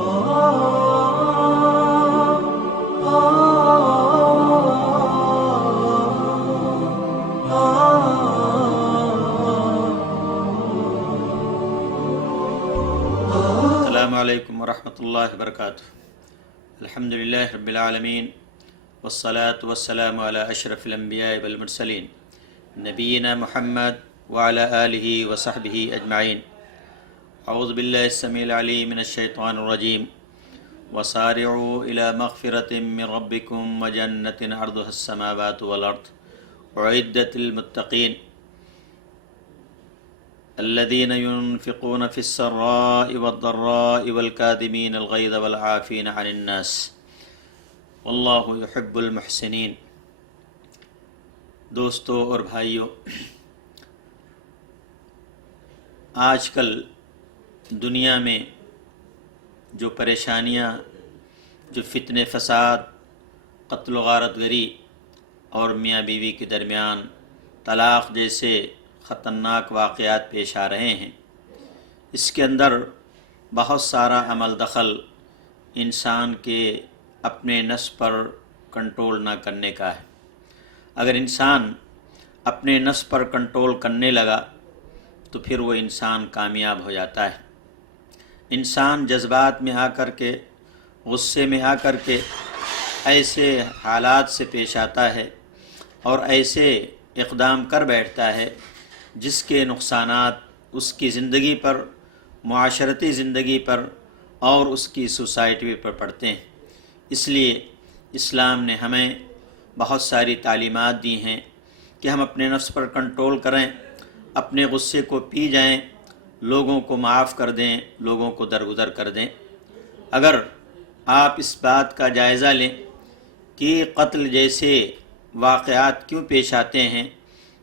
السلام علیکم ورحمۃ اللہ وبرکاتہ۔ الحمدللہ رب العالمین والصلاة والسلام علی اشرف الانبیاء والمرسلین نبینا محمد وعلی آلہ وصحبہ اجمعین۔ اعوذ باللہ السمیع العلیم من الشیطان الرجیم۔ وسارعوا الی مغفرۃ من ربکم وجنۃ عرضها السماوات والارض اعدت للمتقین الذين ينفقون في السراء والضراء والكاظمين الغيظ والعافين عن الناس والله يحب المحسنين۔ دوستو اور بھائیو، آج کل دنیا میں جو پریشانیاں، جو فتنے فساد، قتل و غارت گری اور میاں بیوی کے درمیان طلاق جیسے خطرناک واقعات پیش آ رہے ہیں، اس کے اندر بہت سارا عمل دخل انسان کے اپنے نفس پر کنٹرول نہ کرنے کا ہے۔ اگر انسان اپنے نفس پر کنٹرول کرنے لگا تو پھر وہ انسان کامیاب ہو جاتا ہے۔ انسان جذبات میں آ کر کے، غصے میں آ کر کے ایسے حالات سے پیش آتا ہے اور ایسے اقدام کر بیٹھتا ہے جس کے نقصانات اس کی زندگی پر، معاشرتی زندگی پر اور اس کی سوسائٹی پر پڑتے ہیں۔ اس لیے اسلام نے ہمیں بہت ساری تعلیمات دی ہیں کہ ہم اپنے نفس پر کنٹرول کریں، اپنے غصے کو پی جائیں، لوگوں کو معاف کر دیں، لوگوں کو درگزر کر دیں۔ اگر آپ اس بات کا جائزہ لیں کہ قتل جیسے واقعات کیوں پیش آتے ہیں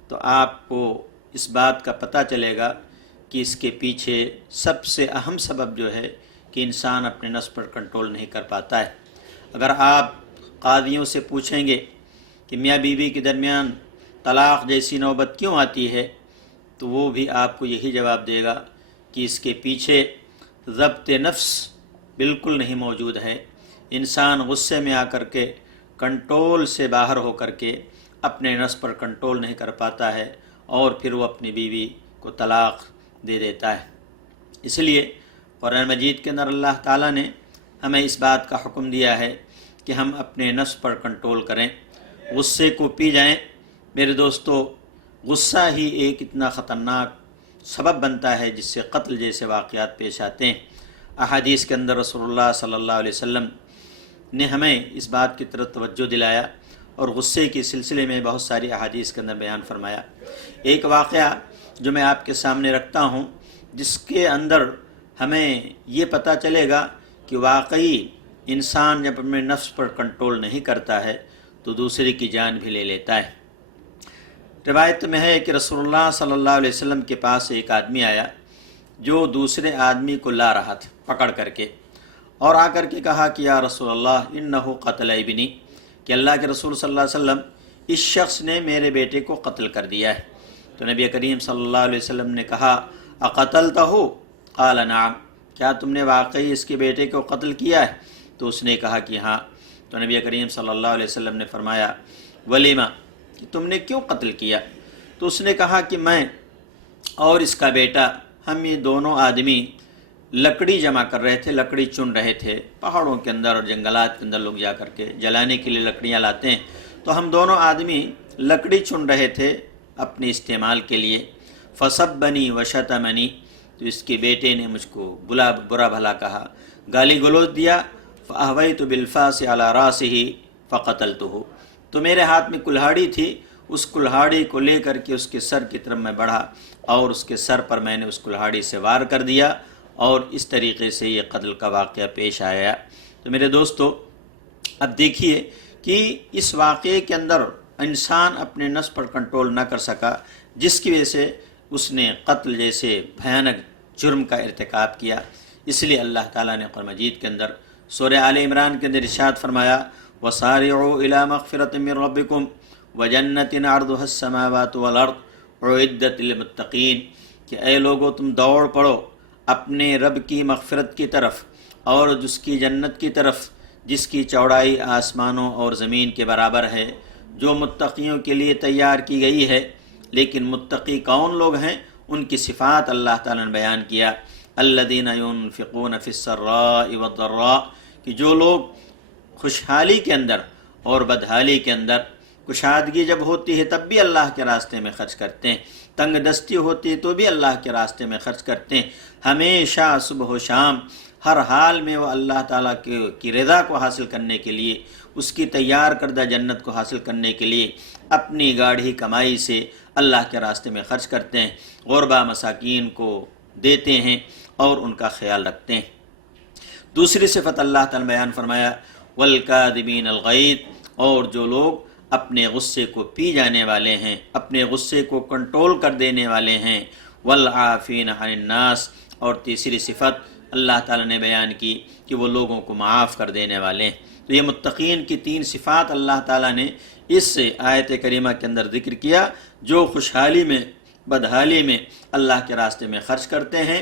تو آپ کو اس بات کا پتہ چلے گا کہ اس کے پیچھے سب سے اہم سبب جو ہے کہ انسان اپنے نفس پر کنٹرول نہیں کر پاتا ہے۔ اگر آپ قاضیوں سے پوچھیں گے کہ میاں بیوی کے درمیان طلاق جیسی نوبت کیوں آتی ہے تو وہ بھی آپ کو یہی جواب دے گا کہ اس کے پیچھے ضبط نفس بالکل نہیں موجود ہے۔ انسان غصے میں آ کر کے کنٹرول سے باہر ہو کر کے اپنے نفس پر کنٹرول نہیں کر پاتا ہے اور پھر وہ اپنی بیوی کو طلاق دے دیتا ہے۔ اس لیے قرآن مجید کے اندر اللہ تعالیٰ نے ہمیں اس بات کا حکم دیا ہے کہ ہم اپنے نفس پر کنٹرول کریں، غصے کو پی جائیں۔ میرے دوستو، غصہ ہی ایک اتنا خطرناک سبب بنتا ہے جس سے قتل جیسے واقعات پیش آتے ہیں۔ احادیث کے اندر رسول اللہ صلی اللہ علیہ وسلم نے ہمیں اس بات کی طرف توجہ دلایا اور غصے کے سلسلے میں بہت ساری احادیث کے اندر بیان فرمایا۔ ایک واقعہ جو میں آپ کے سامنے رکھتا ہوں جس کے اندر ہمیں یہ پتہ چلے گا کہ واقعی انسان جب اپنے نفس پر کنٹرول نہیں کرتا ہے تو دوسرے کی جان بھی لے لیتا ہے۔ روایت میں ہے کہ رسول اللہ صلی اللہ علیہ وسلم کے پاس ایک آدمی آیا جو دوسرے آدمی کو لا رہا تھا پکڑ کر کے، اور آ کر کے کہا کہ یا رسول اللہ انہ قتل ابنی، کہ اللہ کے رسول صلی اللہ علیہ وسلم اس شخص نے میرے بیٹے کو قتل کر دیا ہے۔ تو نبی کریم صلی اللہ علیہ وسلم نے کہا اقتلتہ؟ قال نعم، کیا تم نے واقعی اس کے بیٹے کو قتل کیا ہے؟ تو اس نے کہا کہ ہاں۔ تو نبی کریم صلی اللہ علیہ وسلم نے فرمایا ولیمہ، کہ تم نے کیوں قتل کیا؟ تو اس نے کہا کہ میں اور اس کا بیٹا، ہم یہ دونوں آدمی لکڑی جمع کر رہے تھے، لکڑی چن رہے تھے۔ پہاڑوں کے اندر اور جنگلات کے اندر لوگ جا کر کے جلانے کے لیے لکڑیاں لاتے ہیں، تو ہم دونوں آدمی لکڑی چن رہے تھے اپنے استعمال کے لیے۔ فسبنی وشتمنی، تو اس کے بیٹے نے مجھ کو برا بھلا کہا، گالی گلوچ دیا۔ فاہویت بالفاس علی راسہ فقتلتہ، تو میرے ہاتھ میں کلہاڑی تھی، اس کلہاڑی کو لے کر کے اس کے سر کی طرف میں بڑھا اور اس کے سر پر میں نے اس کلہاڑی سے وار کر دیا، اور اس طریقے سے یہ قتل کا واقعہ پیش آیا۔ تو میرے دوستو، اب دیکھیے کہ اس واقعے کے اندر انسان اپنے نفس پر کنٹرول نہ کر سکا، جس کی وجہ سے اس نے قتل جیسے بھیانک جرم کا ارتکاب کیا۔ اس لیے اللہ تعالیٰ نے قرآن مجید کے اندر سورہ آل عمران کے اندر ارشاد فرمایا وَسَارِعُوا إِلَىٰ مَغْفِرَةٍ مِّن رَّبِّكُمْ وَجَنَّةٍ عَرْضُهَا السَّمَاوَاتُ وَالْأَرْضُ أُعِدَّتْ لِلْمُتَّقِينَ، کہ اے لوگو تم دوڑ پڑو اپنے رب کی مغفرت کی طرف اور جس کی جنت کی طرف جس کی چوڑائی آسمانوں اور زمین کے برابر ہے، جو متقیوں کے لیے تیار کی گئی ہے۔ لیکن متقی کون لوگ ہیں؟ ان کی صفات اللہ تعالیٰ نے بیان کیا، الذین ينفقون فی السراء والضراء، کہ جو لوگ خوشحالی کے اندر اور بدحالی کے اندر، کشادگی جب ہوتی ہے تب بھی اللہ کے راستے میں خرچ کرتے ہیں، تنگ دستی ہوتی ہے تو بھی اللہ کے راستے میں خرچ کرتے ہیں، ہمیشہ صبح و شام ہر حال میں وہ اللہ تعالیٰ کی رضا کو حاصل کرنے کے لیے، اس کی تیار کردہ جنت کو حاصل کرنے کے لیے اپنی گاڑھی کمائی سے اللہ کے راستے میں خرچ کرتے ہیں، غربا مساکین کو دیتے ہیں اور ان کا خیال رکھتے ہیں۔ دوسری صفت اللہ تعالیٰ نے بیان فرمایا، والکاظمین الغیظ، اور جو لوگ اپنے غصے کو پی جانے والے ہیں، اپنے غصے کو کنٹرول کر دینے والے ہیں، والعافین عن الناس، اور تیسری صفت اللہ تعالیٰ نے بیان کی کہ وہ لوگوں کو معاف کر دینے والے ہیں۔ تو یہ متقین کی 3 صفات اللہ تعالیٰ نے اس آیت کریمہ کے اندر ذکر کیا، جو خوشحالی میں بدحالی میں اللہ کے راستے میں خرچ کرتے ہیں،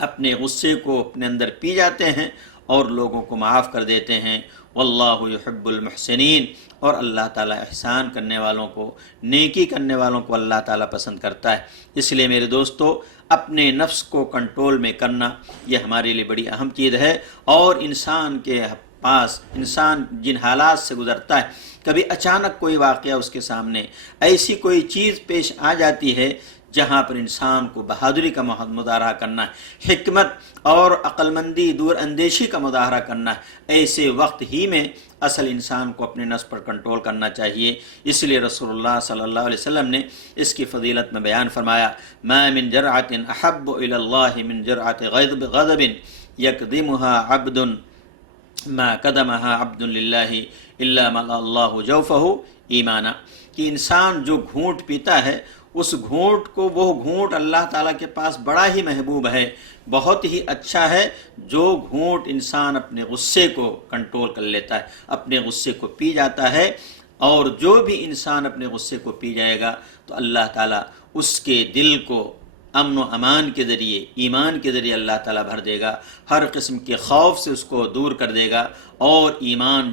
اپنے غصے کو اپنے اندر پی جاتے ہیں اور لوگوں کو معاف کر دیتے ہیں۔ واللہ یحب المحسنین، اور اللہ تعالیٰ احسان کرنے والوں کو، نیکی کرنے والوں کو اللہ تعالیٰ پسند کرتا ہے۔ اس لیے میرے دوستو، اپنے نفس کو کنٹرول میں کرنا یہ ہمارے لیے بڑی اہم چیز ہے، اور انسان کے پاس، انسان جن حالات سے گزرتا ہے، کبھی اچانک کوئی واقعہ اس کے سامنے، ایسی کوئی چیز پیش آ جاتی ہے جہاں پر انسان کو بہادری کا مظاہرہ کرنا ہے، حکمت اور عقل مندی، دور اندیشی کا مظاہرہ کرنا ہے، ایسے وقت ہی میں اصل انسان کو اپنے نفس پر کنٹرول کرنا چاہیے۔ اس لیے رسول اللہ صلی اللہ علیہ وسلم نے اس کی فضیلت میں بیان فرمایا، ما من جرعۃ احب الی اللہ من جرعۃ غضب یکظمها عبد ما قدمها عبد للہ الا ملأ اللہ جوفہ ایمانا، کہ انسان جو گھونٹ پیتا ہے، اس گھونٹ کو، وہ گھونٹ اللہ تعالیٰ کے پاس بڑا ہی محبوب ہے، بہت ہی اچھا ہے، جو گھونٹ انسان اپنے غصے کو کنٹرول کر لیتا ہے، اپنے غصے کو پی جاتا ہے، اور جو بھی انسان اپنے غصے کو پی جائے گا تو اللہ تعالیٰ اس کے دل کو امن و امان کے ذریعے، ایمان کے ذریعے اللہ تعالیٰ بھر دے گا، ہر قسم کے خوف سے اس کو دور کر دے گا، اور ایمان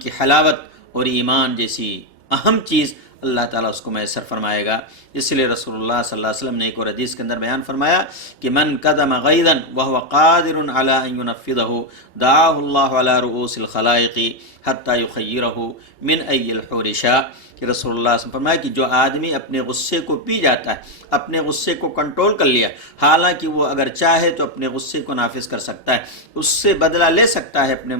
کی حلاوت اور ایمان جیسی اہم چیز اللہ تعالیٰ اس کو میسر فرمائے گا۔ اس لیے رسول اللہ صلی اللہ علیہ وسلم نے ایک اور حدیث کے اندر بیان فرمایا کہ من قدم غیظا وهو قادر على ان ينفذه دعاه الله على رؤوس الخلائق حتى يخيره من اي الحور شاء، کہ رسول اللہ صلی اللہ علیہ وسلم فرمایا کہ جو آدمی اپنے غصے کو پی جاتا ہے، اپنے غصے کو کنٹرول کر لیا، حالانکہ وہ اگر چاہے تو اپنے غصے کو نافذ کر سکتا ہے، اس سے بدلہ لے سکتا ہے اپنے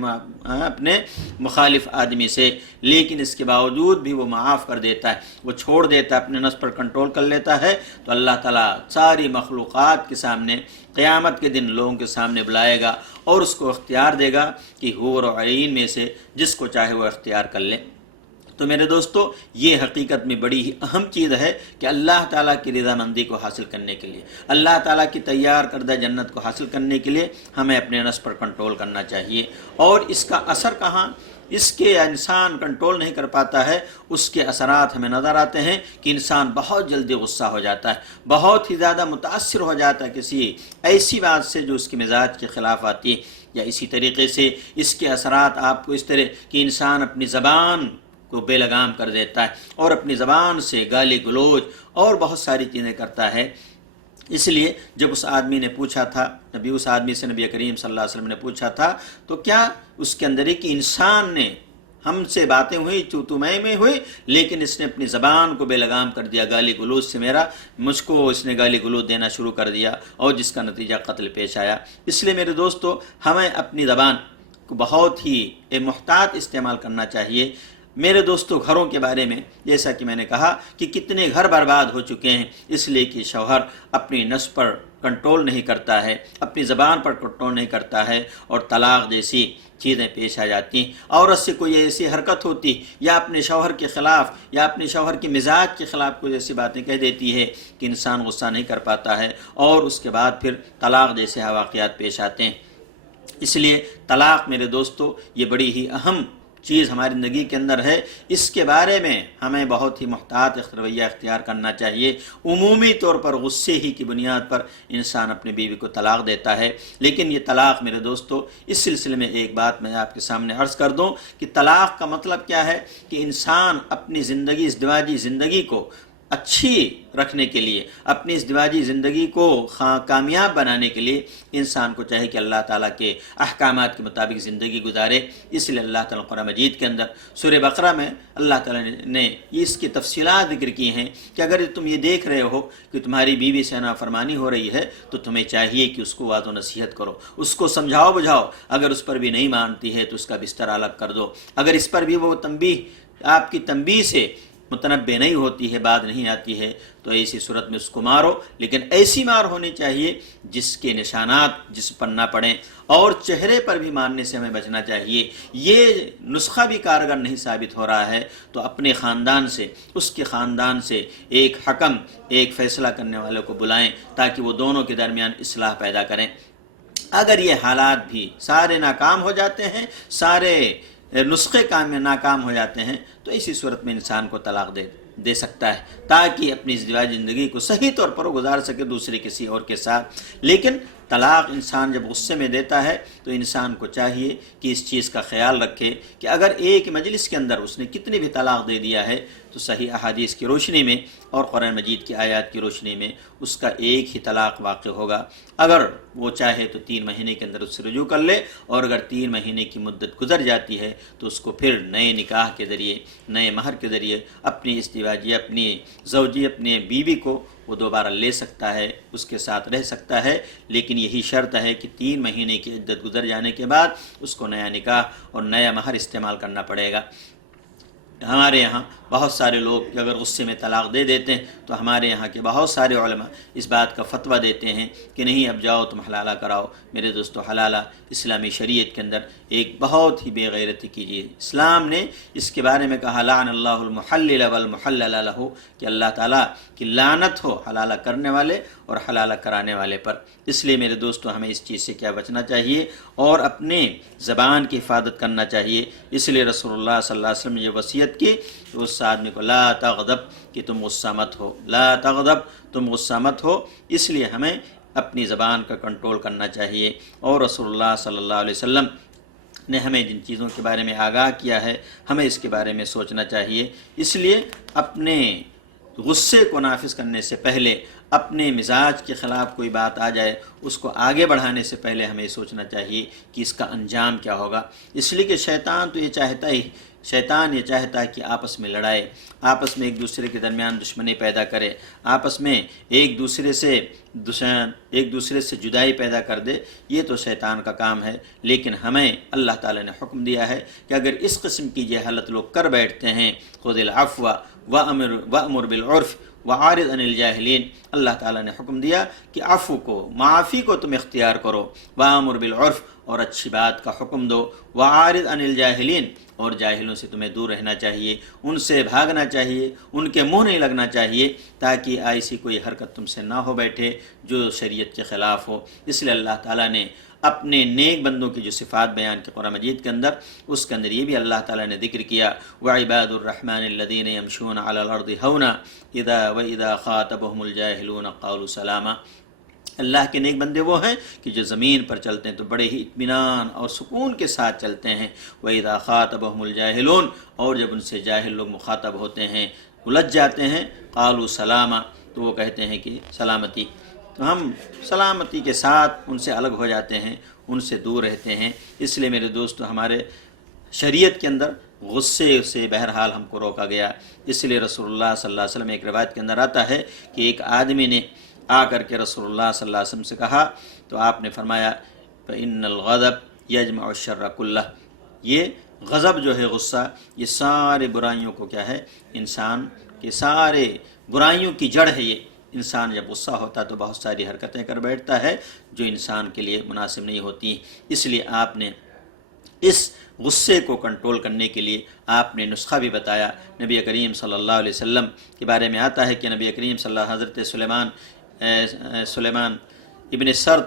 مخالف آدمی سے، لیکن اس کے باوجود بھی وہ معاف کر دیتا ہے، وہ چھوڑ دیتا ہے، اپنے نفس پر کنٹرول کر لیتا ہے، تو اللہ تعالیٰ ساری مخلوقات کے سامنے قیامت کے دن لوگوں کے سامنے بلائے گا اور اس کو اختیار دے گا کہ حور و عین میں سے جس کو چاہے وہ اختیار کر لے۔ تو میرے دوستو، یہ حقیقت میں بڑی ہی اہم چیز ہے کہ اللہ تعالیٰ کی رضامندی کو حاصل کرنے کے لیے، اللہ تعالیٰ کی تیار کردہ جنت کو حاصل کرنے کے لیے ہمیں اپنے نفس پر کنٹرول کرنا چاہیے۔ اور اس کا اثر کہاں، اس کے انسان کنٹرول نہیں کر پاتا ہے، اس کے اثرات ہمیں نظر آتے ہیں کہ انسان بہت جلدی غصہ ہو جاتا ہے، بہت ہی زیادہ متاثر ہو جاتا ہے کسی ایسی بات سے جو اس کے مزاج کے خلاف آتی ہے، یا اسی طریقے سے اس کے اثرات آپ کو اس طرح کہ انسان اپنی زبان کو بے لگام کر دیتا ہے اور اپنی زبان سے گالی گلوچ اور بہت ساری چیزیں کرتا ہے۔ اس لیے جب اس آدمی نے پوچھا تھا، اس آدمی سے نبی کریم صلی اللہ علیہ وسلم نے پوچھا تھا، تو کیا اس کے اندر ایک انسان نے، ہم سے باتیں ہوئی، تو میں ہوئی، لیکن اس نے اپنی زبان کو بے لگام کر دیا، گالی گلوچ سے مجھ کو اس نے گالی گلوچ دینا شروع کر دیا، اور جس کا نتیجہ قتل پیش آیا۔ اس لیے میرے دوستو، ہمیں اپنی زبان کو بہت ہی محتاط استعمال کرنا چاہیے۔ میرے دوستو، گھروں کے بارے میں جیسا کہ میں نے کہا کہ کتنے گھر برباد ہو چکے ہیں، اس لیے کہ شوہر اپنی نفس پر کنٹرول نہیں کرتا ہے، اپنی زبان پر کنٹرول نہیں کرتا ہے، اور طلاق جیسی چیزیں پیش آ جاتی ہیں۔ عورت سے کوئی ایسی حرکت ہوتی یا اپنے شوہر کے خلاف یا اپنے شوہر کے مزاج کے خلاف کوئی ایسی باتیں کہہ دیتی ہے کہ انسان غصہ نہیں کر پاتا ہے، اور اس کے بعد پھر طلاق جیسے واقعات پیش آتے ہیں۔ اس لیے طلاق میرے دوستو یہ بڑی ہی اہم چیز ہماری زندگی کے اندر ہے، اس کے بارے میں ہمیں بہت ہی محتاط رویہ اختیار کرنا چاہیے۔ عمومی طور پر غصے ہی کی بنیاد پر انسان اپنی بیوی کو طلاق دیتا ہے، لیکن یہ طلاق میرے دوستو، اس سلسلے میں ایک بات میں آپ کے سامنے عرض کر دوں کہ طلاق کا مطلب کیا ہے کہ انسان اپنی زندگی، ازدواجی زندگی کو اچھی رکھنے کے لیے، اپنی ازدواجی زندگی کو کامیاب بنانے کے لیے انسان کو چاہے کہ اللہ تعالیٰ کے احکامات کے مطابق زندگی گزارے۔ اس لیے اللہ تعالیٰ قرآن مجید کے اندر سورہ بقرہ میں اللہ تعالیٰ نے اس کی تفصیلات ذکر کی ہیں کہ اگر تم یہ دیکھ رہے ہو کہ تمہاری بیوی سے نافرمانی ہو رہی ہے تو تمہیں چاہیے کہ اس کو واضح و نصیحت کرو، اس کو سمجھاؤ بجھاؤ، اگر اس پر بھی نہیں مانتی ہے تو اس کا بستر الگ کر دو، اگر اس پر بھی وہ آپ کی تنبیہ سے متنبع نہیں ہوتی ہے، بات نہیں آتی ہے، تو ایسی صورت میں اس کو مارو، لیکن ایسی مار ہونی چاہیے جس کے نشانات جس پر نہ پڑیں، اور چہرے پر بھی مارنے سے ہمیں بچنا چاہیے۔ یہ نسخہ بھی کارگر نہیں ثابت ہو رہا ہے تو اپنے خاندان سے، اس کے خاندان سے ایک حکم، ایک فیصلہ کرنے والے کو بلائیں تاکہ وہ دونوں کے درمیان اصلاح پیدا کریں۔ اگر یہ حالات بھی سارے ناکام ہو جاتے ہیں، سارے نسخے کام میں ناکام ہو جاتے ہیں، تو اسی صورت میں انسان کو طلاق دے سکتا ہے تاکہ اپنی ازدواجی زندگی کو صحیح طور پر گزار سکے دوسرے کسی اور کے ساتھ۔ لیکن طلاق انسان جب غصے میں دیتا ہے تو انسان کو چاہیے کہ اس چیز کا خیال رکھے کہ اگر ایک مجلس کے اندر اس نے کتنی بھی طلاق دے دیا ہے تو صحیح احادیث کی روشنی میں اور قرآن مجید کی آیات کی روشنی میں اس کا ایک ہی طلاق واقع ہوگا۔ اگر وہ چاہے تو 3 مہینے کے اندر اس سے رجوع کر لے، اور اگر 3 مہینے کی مدت گزر جاتی ہے تو اس کو پھر نئے نکاح کے ذریعے، نئے مہر کے ذریعے اپنی ازدواجی، اپنی زوجی، اپنی بیوی کو وہ دوبارہ لے سکتا ہے، اس کے ساتھ رہ سکتا ہے، لیکن یہی شرط ہے کہ 3 مہینے کی عدت گزر جانے کے بعد اس کو نیا نکاح اور نیا مہر استعمال کرنا پڑے گا۔ ہمارے یہاں بہت سارے لوگ اگر غصے میں طلاق دے دیتے ہیں تو ہمارے یہاں کے بہت سارے علماء اس بات کا فتویٰ دیتے ہیں کہ نہیں، اب جاؤ تم حلالہ کراؤ۔ میرے دوستو، حلالہ اسلامی شریعت کے اندر ایک بہت ہی بے غیرتی کیجیے۔ اسلام نے اس کے بارے میں کہا لعن اللہ المحلل والمحلل لہ، کہ اللہ تعالیٰ کی لعنت ہو حلالہ کرنے والے اور حلالہ کرانے والے پر۔ اس لیے میرے دوستو، ہمیں اس چیز سے کیا بچنا چاہیے اور اپنے زبان کی حفاظت کرنا چاہیے۔ اس لیے رسول اللہ صلی اللہ علیہ وسلم نے یہ وصیت کی تو اس آدمی کو لا تغضب، کہ تم غصہ مت ہو، لا تغضب، تم غصہ مت ہو۔ اس لیے ہمیں اپنی زبان کا کنٹرول کرنا چاہیے، اور رسول اللہ صلی اللہ علیہ وسلم نے ہمیں جن چیزوں کے بارے میں آگاہ کیا ہے ہمیں اس کے بارے میں سوچنا چاہیے۔ اس لیے اپنے غصے کو نافذ کرنے سے پہلے، اپنے مزاج کے خلاف کوئی بات آ جائے اس کو آگے بڑھانے سے پہلے ہمیں سوچنا چاہیے کہ اس کا انجام کیا ہوگا۔ اس لیے کہ شیطان تو یہ چاہتا ہے کہ آپس میں لڑائے، آپس میں ایک دوسرے کے درمیان دشمنی پیدا کرے، آپس میں ایک دوسرے سے جدائی پیدا کر دے۔ یہ تو شیطان کا کام ہے، لیکن ہمیں اللہ تعالیٰ نے حکم دیا ہے کہ اگر اس قسم کی جہالت لوگ کر بیٹھتے ہیں، خذ العفو وأمر بالعرف وعارض عن الجاہلین، اللہ تعالیٰ نے حکم دیا کہ عفو کو، معافی کو تم اختیار کرو، وأمر بالعرف، اور اچھی بات کا حکم دو، وعارض عن الجاہلین، اور جاہلوں سے تمہیں دور رہنا چاہیے، ان سے بھاگنا چاہیے، ان کے منہ نہیں لگنا چاہیے، تاکہ ایسی کوئی حرکت تم سے نہ ہو بیٹھے جو شریعت کے خلاف ہو۔ اس لیے اللہ تعالیٰ نے اپنے نیک بندوں کی جو صفات بیان کی قرآن مجید کے اندر، اس کے اندر یہ بھی اللہ تعالیٰ نے ذکر کیا وَعِبَادُ الرَّحْمَنِ الَّذِينَ يَمْشُونَ عَلَى الْأَرْضِ هَوْنًا وَإِذَا خَاطَبَهُمُ الْجَاهِلُونَ قَالُوا سَلَامًا۔ اللہ کے نیک بندے وہ ہیں کہ جو زمین پر چلتے ہیں تو بڑے ہی اطمینان اور سکون کے ساتھ چلتے ہیں۔ وَإِذَا خَاطَبَهُمُ الْجَاهِلُونَ، اور جب ان سے جاہل لوگ مخاطب ہوتے ہیں، الجھ جاتے ہیں، قالوا سلاما، تو وہ کہتے ہیں کہ سلامتی۔ تو ہم سلامتی کے ساتھ ان سے الگ ہو جاتے ہیں، ان سے دور رہتے ہیں۔ اس لیے میرے دوستو، ہمارے شریعت کے اندر غصے سے بہرحال ہم کو روکا گیا۔ اس لیے رسول اللہ صلی اللہ علیہ وسلم ایک روایت کے اندر آتا ہے کہ ایک آدمی نے آ کر کے رسول اللہ صلی اللہ علیہ وسلم سے کہا تو آپ نے فرمایا فَإِنَّ الْغَضَبَ يَجْمَعُ الشَّرَّ كُلَّهُ، یہ غضب جو ہے، غصہ، یہ سارے برائیوں کو کیا ہے، انسان کے سارے برائیوں کی جڑ ہے۔ یہ انسان جب غصہ ہوتا ہے تو بہت ساری حرکتیں کر بیٹھتا ہے جو انسان کے لیے مناسب نہیں ہوتی۔ اس لیے آپ نے اس غصے کو کنٹرول کرنے کے لیے آپ نے نسخہ بھی بتایا۔ نبی کریم صلی اللہ علیہ وسلم کے بارے میں آتا ہے کہ نبی کریم صلی اللہ حضرت سلیمان ابن سرد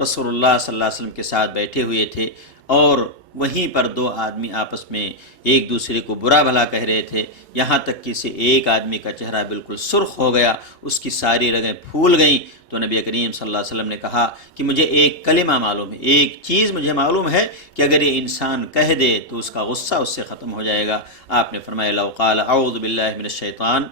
رسول اللہ صلی اللہ علیہ وسلم کے ساتھ بیٹھے ہوئے تھے اور وہیں پر دو آدمی آپس میں ایک دوسرے کو برا بھلا کہہ رہے تھے، یہاں تک کہ سے ایک آدمی کا چہرہ بالکل سرخ ہو گیا، اس کی ساری رگیں پھول گئیں۔ تو نبی کریم صلی اللہ علیہ وسلم نے کہا کہ مجھے ایک کلمہ معلوم ہے، ایک چیز مجھے معلوم ہے کہ اگر یہ انسان کہہ دے تو اس کا غصہ اس سے ختم ہو جائے گا۔ آپ نے فرمایا لو قال اعوذ باللہ من الشیطان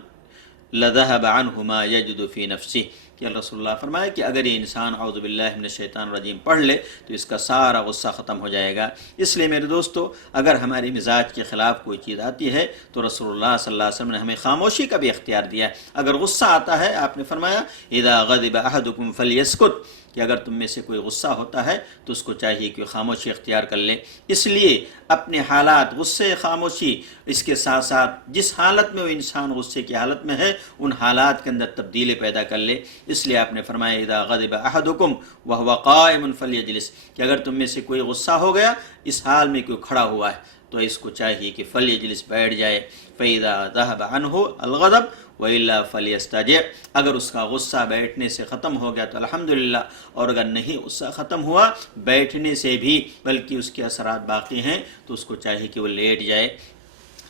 لذهب عنه ما یجد فی نفسہ، کہ رسول اللہ فرمایا کہ اگر یہ انسان اعوذ باللہ من الشیطان الرجیم پڑھ لے تو اس کا سارا غصہ ختم ہو جائے گا۔ اس لیے میرے دوستو، اگر ہماری مزاج کے خلاف کوئی چیز آتی ہے تو رسول اللہ صلی اللہ علیہ وسلم نے ہمیں خاموشی کا بھی اختیار دیا ہے۔ اگر غصہ آتا ہے، آپ نے فرمایا اذا غضب احدکم فلیسکت، کہ اگر تم میں سے کوئی غصہ ہوتا ہے تو اس کو چاہیے کہ خاموشی اختیار کر لے۔ اس لیے اپنے حالات، غصے، خاموشی، اس کے ساتھ ساتھ جس حالت میں وہ انسان غصے کی حالت میں ہے ان حالات کے اندر تبدیلی پیدا کر لے۔ اس لیے آپ نے فرمایا اذا غضب احدکم وهو قائم فلیجلس، کہ اگر تم میں سے کوئی غصہ ہو گیا اس حال میں کوئی کھڑا ہوا ہے تو اس کو چاہیے کہ فلیجلس، بیٹھ جائے۔ فاذا ذهب عنه الغضب وَإِلَّا فَلْيَسْتَجِعْ، اگر اس کا غصہ بیٹھنے سے ختم ہو گیا تو الحمدللہ، اور اگر نہیں غصہ ختم ہوا بیٹھنے سے بھی بلکہ اس کے اثرات باقی ہیں تو اس کو چاہیے کہ وہ لیٹ جائے۔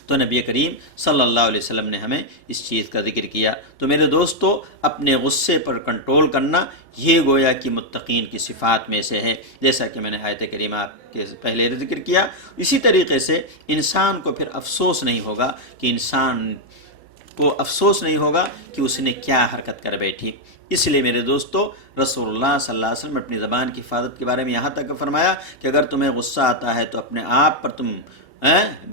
تو نبی کریم صلی اللہ علیہ وسلم نے ہمیں اس چیز کا ذکر کیا۔ تو میرے دوستو، اپنے غصے پر کنٹرول کرنا یہ گویا کہ متقین کی صفات میں سے ہے، جیسا کہ میں نے آیت کریمہ آپ کے پہلے ذکر کیا۔ اسی طریقے سے انسان کو پھر افسوس نہیں ہوگا کہ اس نے کیا حرکت کر بیٹھی۔ اس لیے میرے دوستو، رسول اللہ صلی اللہ علیہ وسلم نے اپنی زبان کی حفاظت کے بارے میں یہاں تک فرمایا کہ اگر تمہیں غصہ آتا ہے تو اپنے آپ پر تم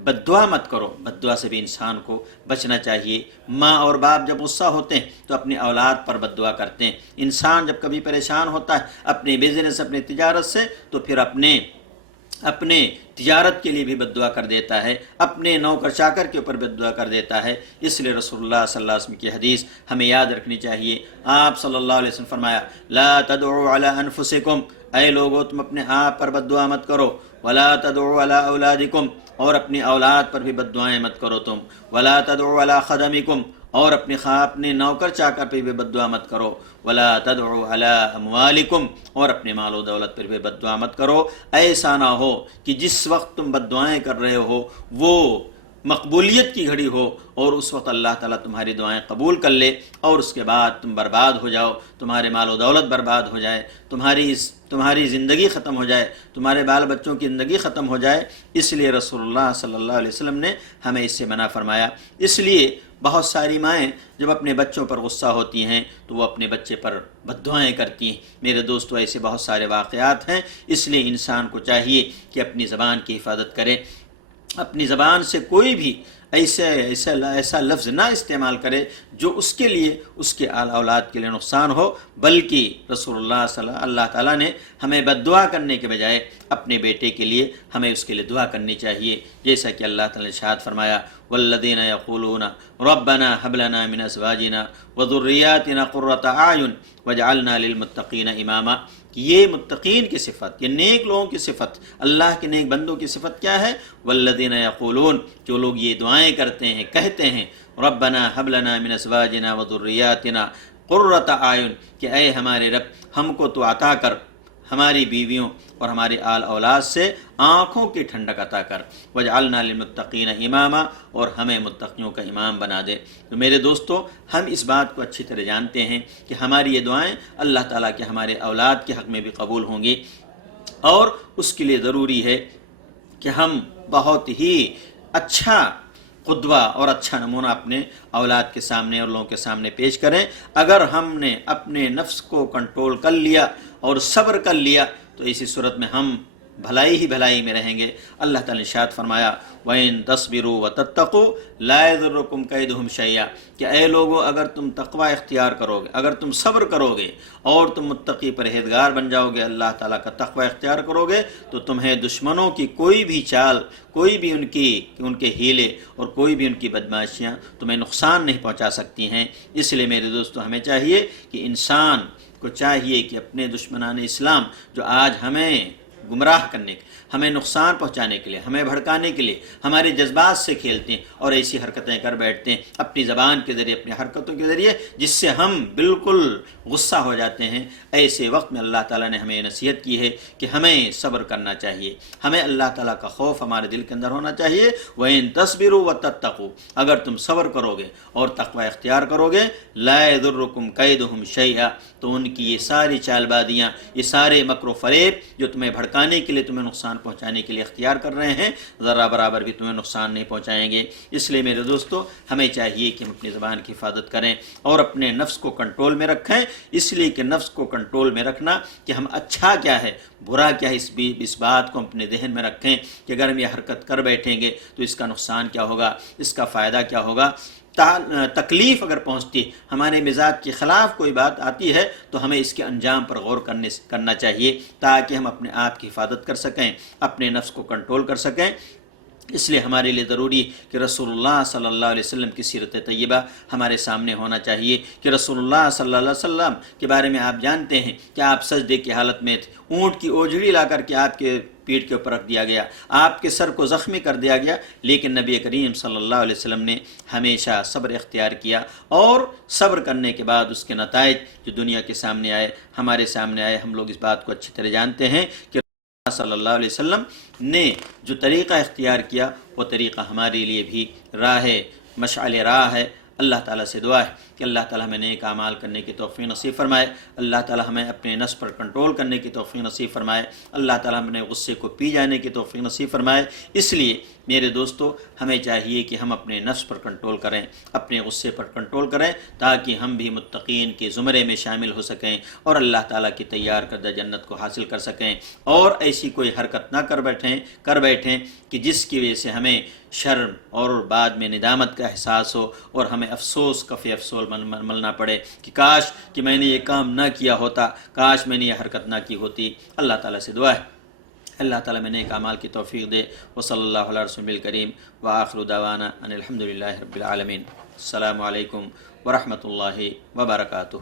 بد دعا مت کرو۔ بد دعا سے بھی انسان کو بچنا چاہیے۔ ماں اور باپ جب غصہ ہوتے ہیں تو اپنی اولاد پر بد دعا کرتے ہیں۔ انسان جب کبھی پریشان ہوتا ہے اپنے بزنس، اپنے تجارت سے، تو پھر اپنے تجارت کے لیے بھی بد دعا کر دیتا ہے، اپنے نوکر چاکر کے اوپر بد دعا کر دیتا ہے۔ اس لیے رسول اللہ صلی اللہ علیہ وسلم کی حدیث ہمیں یاد رکھنی چاہیے۔ آپ صلی اللہ علیہ وسلم فرمایا لا تدعوا علی انفسکم، اے لوگو تم اپنے آپ پر بد دعا مت کرو، ولا تدعوا علی اولادکم، اور اپنی اولاد پر بھی بد دعائیں مت کرو تم، ولا تدعوا علی خدمکم، اور اپنے نوکر چاکر پہ بھی بد دعا مت کرو، ولا تدعوا علی اموالکم، اور اپنے مال و دولت پر بھی بد دعا مت کرو۔ ایسا نہ ہو کہ جس وقت تم بد دعائیں کر رہے ہو وہ مقبولیت کی گھڑی ہو اور اس وقت اللہ تعالیٰ تمہاری دعائیں قبول کر لے اور اس کے بعد تم برباد ہو جاؤ، تمہارے مال و دولت برباد ہو جائے، تمہاری زندگی ختم ہو جائے، تمہارے بال بچوں کی زندگی ختم ہو جائے۔ اس لیے رسول اللہ صلی اللہ علیہ وسلم نے ہمیں اس سے منع فرمایا۔ اس لیے بہت ساری مائیں جب اپنے بچوں پر غصہ ہوتی ہیں تو وہ اپنے بچے پر بد دعائیں کرتی ہیں۔ میرے دوستو، ایسے بہت سارے واقعات ہیں۔ اس لیے انسان کو چاہیے کہ اپنی زبان کی حفاظت کرے، اپنی زبان سے کوئی بھی ایسا لفظ نہ استعمال کرے جو اس کے لیے، اس کے آل اولاد کے لیے نقصان ہو، بلکہ رسول اللہ تعالیٰ نے ہمیں بد دعا کرنے کے بجائے اپنے بیٹے کے لیے ہمیں اس کے لیے دعا کرنی چاہیے، جیسا کہ اللہ تعالیٰ نے ارشاد فرمایا والذین یقولون ربنا هب لنا من ازواجنا وذریاتنا قرۃ اعین واجعلنا للمتقین اماما۔ یہ متقین کی صفت، یہ نیک لوگوں کی صفت، اللہ کے نیک بندوں کی صفت کیا ہے؟ والذین یقولون، جو لوگ یہ دعائیں کرتے ہیں، کہتے ہیں ربنا هب لنا من ازواجنا وذریاتنا قرۃ اعین، کہ اے ہمارے رب ہم کو تو عطا کر ہماری بیویوں اور ہماری آل اولاد سے آنکھوں کی ٹھنڈک عطا کر، وجعلنا للمتقین اماما، اور ہمیں متقیوں کا امام بنا دے۔ تو میرے دوستو، ہم اس بات کو اچھی طرح جانتے ہیں کہ ہماری یہ دعائیں اللہ تعالیٰ کے ہمارے اولاد کے حق میں بھی قبول ہوں گی، اور اس کے لیے ضروری ہے کہ ہم بہت ہی اچھا قدوہ اور اچھا نمونہ اپنے اولاد کے سامنے اور لوگوں کے سامنے پیش کریں۔ اگر ہم نے اپنے نفس کو کنٹرول کر لیا اور صبر کر لیا تو اسی صورت میں ہم بھلائی ہی بھلائی میں رہیں گے۔ اللہ تعالیٰ نے ارشاد فرمایا وَإِن تَصْبِرُوا وَتَتَّقُوا لَا يَضُرُّكُمْ كَيْدُهُمْ شَيْئًا، کہ اے لوگو اگر تم تقوی اختیار کرو گے، اگر تم صبر کرو گے اور تم متقی پرہیزگار بن جاؤ گے، اللہ تعالیٰ کا تقوی اختیار کرو گے، تو تمہیں دشمنوں کی کوئی بھی چال، کوئی بھی ان کے ہیلے اور کوئی بھی ان کی بدمعاشیاں تمہیں نقصان نہیں پہنچا سکتی ہیں۔ اس لیے میرے دوستو، ہمیں چاہیے کہ انسان کو چاہیے کہ اپنے دشمنان اسلام جو آج ہمیں گمراہ کرنے کے، ہمیں نقصان پہنچانے کے لیے، ہمیں بھڑکانے کے لیے، ہمارے جذبات سے کھیلتے ہیں اور ایسی حرکتیں کر بیٹھتے ہیں اپنی زبان کے ذریعے، اپنی حرکتوں کے ذریعے، جس سے ہم بالکل غصہ ہو جاتے ہیں۔ ایسے وقت میں اللہ تعالیٰ نے ہمیں نصیحت کی ہے کہ ہمیں صبر کرنا چاہیے، ہمیں اللہ تعالیٰ کا خوف ہمارے دل کے اندر ہونا چاہیے۔ وَإِن تَصْبِرُوا وَتَتَّقُوا، اگر تم صبر کرو گے اور تقوی اختیار کرو گے، لَا يَضُرُّكُمْ كَيْدُهُمْ شَيْئًا، تو ان کی یہ ساری چال بازیاں، یہ سارے مکر و فریب جو تمہیں بھڑکانے کے لیے، تمہیں نقصان پہنچانے کے لیے اختیار کر رہے ہیں، ذرا برابر بھی تمہیں نقصان نہیں پہنچائیں گے۔ اس لیے میرے دوستو، ہمیں چاہیے کہ ہم اپنی زبان کی حفاظت کریں اور اپنے نفس کو کنٹرول میں رکھیں، اس لیے کہ نفس کو کنٹرول میں رکھنا کہ ہم اچھا کیا ہے، برا کیا ہے، اس بات کو اپنے ذہن میں رکھیں کہ اگر ہم یہ حرکت کر بیٹھیں گے تو اس کا نقصان کیا ہوگا، اس کا فائدہ کیا ہوگا۔ تکلیف اگر پہنچتی، ہمارے مزاج کے خلاف کوئی بات آتی ہے تو ہمیں اس کے انجام پر غور کرنا چاہیے تاکہ ہم اپنے آپ کی حفاظت کر سکیں، اپنے نفس کو کنٹرول کر سکیں۔ اس لیے ہمارے لیے ضروری کہ رسول اللہ صلی اللہ علیہ وسلم کی سیرت طیبہ ہمارے سامنے ہونا چاہیے کہ رسول اللہ صلی اللہ علیہ وسلم کے بارے میں آپ جانتے ہیں کہ آپ سجدے کی حالت میں تھے، اونٹ کی اوجڑی لا کر کے آپ کے پیٹھ کے اوپر رکھ دیا گیا، آپ کے سر کو زخمی کر دیا گیا، لیکن نبی کریم صلی اللہ علیہ وسلم نے ہمیشہ صبر اختیار کیا، اور صبر کرنے کے بعد اس کے نتائج جو دنیا کے سامنے آئے، ہمارے سامنے آئے۔ ہم لوگ اس بات کو اچھی طرح جانتے ہیں کہ صلی اللہ علیہ وسلم نے جو طریقہ اختیار کیا وہ طریقہ ہمارے لیے بھی راہ مشعل راہ ہے۔ اللہ تعالیٰ سے دعا ہے کہ اللہ تعالیٰ ہمیں نیک اعمال کرنے کی توفیق نصیب فرمائے، اللہ تعالیٰ ہمیں اپنے نفس پر کنٹرول کرنے کی توفیق نصیب فرمائے، اللہ تعالیٰ ہمیں غصے کو پی جانے کی توفیق نصیب فرمائے۔ اس لیے میرے دوستو، ہمیں چاہیے کہ ہم اپنے نفس پر کنٹرول کریں، اپنے غصے پر کنٹرول کریں، تاکہ ہم بھی متقین کے زمرے میں شامل ہو سکیں اور اللہ تعالیٰ کی تیار کردہ جنت کو حاصل کر سکیں، اور ایسی کوئی حرکت نہ کر بیٹھیں کہ جس کی وجہ سے ہمیں شرم اور بعد میں ندامت کا احساس ہو اور ہمیں افسوس کفِ افسوس ملنا پڑے کہ کاش کہ میں نے یہ کام نہ کیا ہوتا، کاش میں نے یہ حرکت نہ کی ہوتی۔ اللہ تعالیٰ سے دعا ہے اللہ تعالیٰ میں نیک اعمال کی توفیق دے۔ وصلی اللہ علیہ رسول الکریم وآخر دعوانا ان الحمد للہ رب العالمین۔ السلام علیکم ورحمۃ اللہ وبرکاتہ۔